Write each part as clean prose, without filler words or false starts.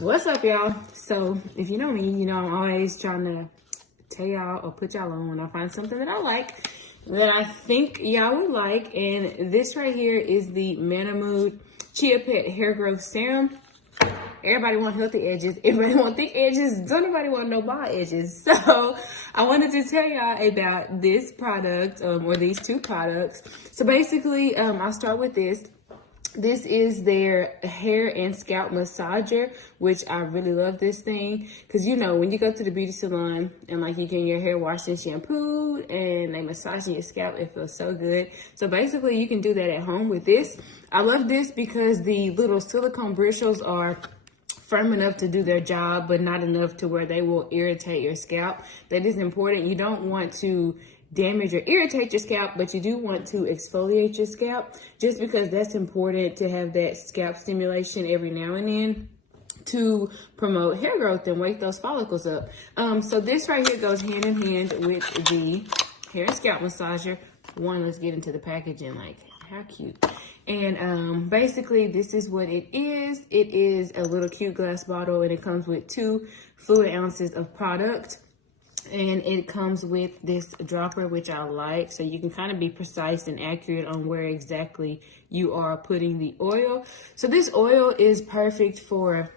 What's up, y'all? So if you know me, you know I'm always trying to tell y'all or put y'all on when I find something that I like, that I think y'all would like. And this right here is the MannaMood Chia Pet Hair Growth Serum. Everybody want healthy edges. Everybody want thick edges. Don't nobody want no bald edges. So I wanted to tell y'all about this product, or these two products. So basically, I'll start with this. This is their hair and scalp massager, which I really love this thing. Cause you know, when you go to the beauty salon and like you get your hair washed and shampooed and they massage your scalp, it feels so good. So basically you can do that at home with this. I love this because the little silicone bristles are firm enough to do their job, but not enough to where they will irritate your scalp. That is important. You don't want to damage or irritate your scalp, but you do want to exfoliate your scalp, just because that's important to have that scalp stimulation every now and then to promote hair growth and wake those follicles up. So this right here goes hand in hand with the hair and scalp massager. Let's get into the packaging. Like, how cute. And basically this is what it is. It is a little cute glass bottle, and it comes with 2 fluid ounces of product. And it comes with this dropper, which I like, so you can kind of be precise and accurate on where exactly you are putting the oil. So this oil is perfect for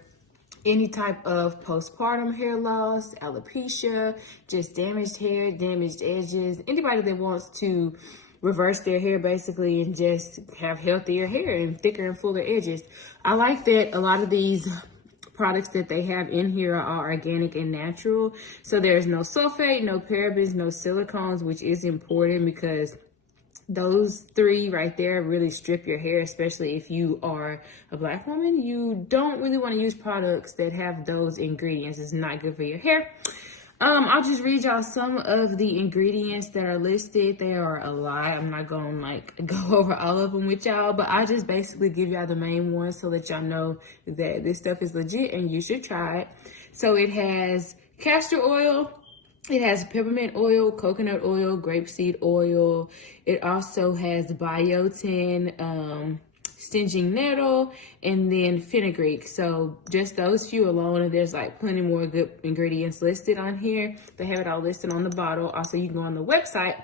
any type of postpartum hair loss, alopecia, just damaged hair, damaged edges, anybody that wants to reverse their hair basically and just have healthier hair and thicker and fuller edges. I like that a lot of these products that they have in here are organic and natural. So there's no sulfate, no parabens, no silicones, which is important because those 3 right there really strip your hair, especially if you are a Black woman. You don't really want to use products that have those ingredients. It's not good for your hair. I'll just read y'all some of the ingredients that are listed. They are a lot. I'm not gonna like go over all of them with y'all, but I just basically give y'all the main ones so that y'all know that this stuff is legit and you should try it. So it has castor oil, it has peppermint oil, coconut oil, grapeseed oil. It also has biotin, stinging nettle, and then fenugreek. So just those few alone, and there's like plenty more good ingredients listed on here. They have it all listed on the bottle. Also, you can go on the website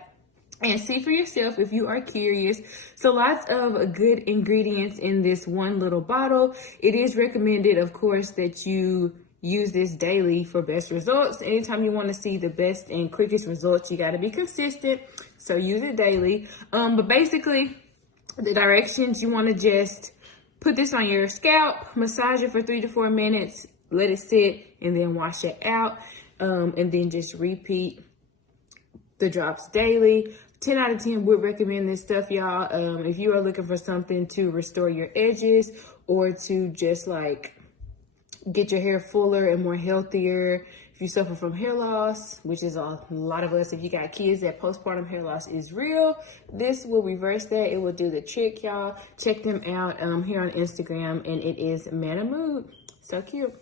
and see for yourself if you are curious. So lots of good ingredients in this one little bottle. It is recommended, of course, that you use this daily for best results. Anytime you want to see the best and quickest results, you got to be consistent. So use it daily. But basically, the directions, you want to just put this on your scalp, massage it for 3 to 4 minutes, let it sit, and then wash it out. And then just repeat the drops daily. 10 out of 10 would recommend this stuff, y'all. If you are looking for something to restore your edges or to just like get your hair fuller and more healthier. If you suffer from hair loss, which is a lot of us, if you got kids, that postpartum hair loss is real, this will reverse that. It will do the trick, y'all. Check them out here on Instagram, and it is MannaMood. So cute.